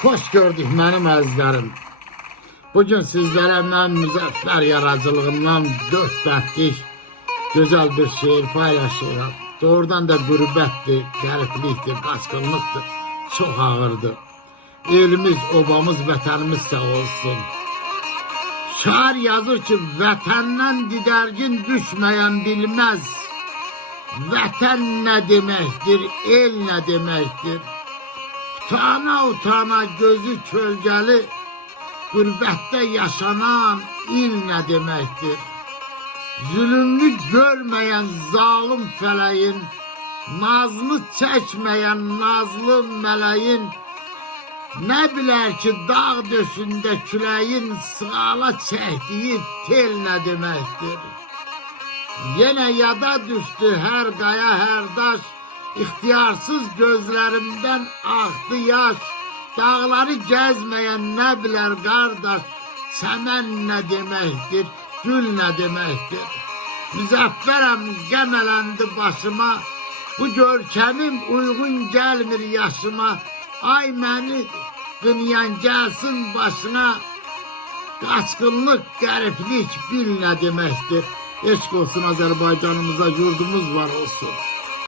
Xoş gördük mənim əzizlərim. Bugün sizlərə mən müzəffər yaradıcılığından 4 bəndlik gözəl bir şeir paylaşıram. Doğrudan da qürbətdir, qəriblikdir, qaçqınlıqdır, çox ağırdır. Elimiz, obamız, vətənimiz sağ olsun. Şair yazır ki, vətəndən didərgin düşməyən bilməz. Vətən nə deməkdir, el nə deməkdir? Utana utana gözü kölgəli, qürbətdə yaşanan il nə deməkdir? Zülümlü görməyən zalim fələyin, nazlı çəkməyən nazlı mələyin, nə bilər ki, dağ döşündə küləyin sığala çəkdiyi tel nə deməkdir? Yenə yada düşdü hər qaya, hər daş, İxtiyarsız gözlərimdən axdı yaş. Dağları gəzməyən nə bilər qardaş, çəmən nə deməkdir, gül nə deməkdir? Müzəffərəm qəm eləndi başıma, bu görkəmim uyğun gəlmir yaşıma. Ay məni qınayan gəlsin başına, qaçqınlıq, qəriblik bil nə deməkdir? Eşq olsun Azərbaycanımıza, yurdumuz var olsun.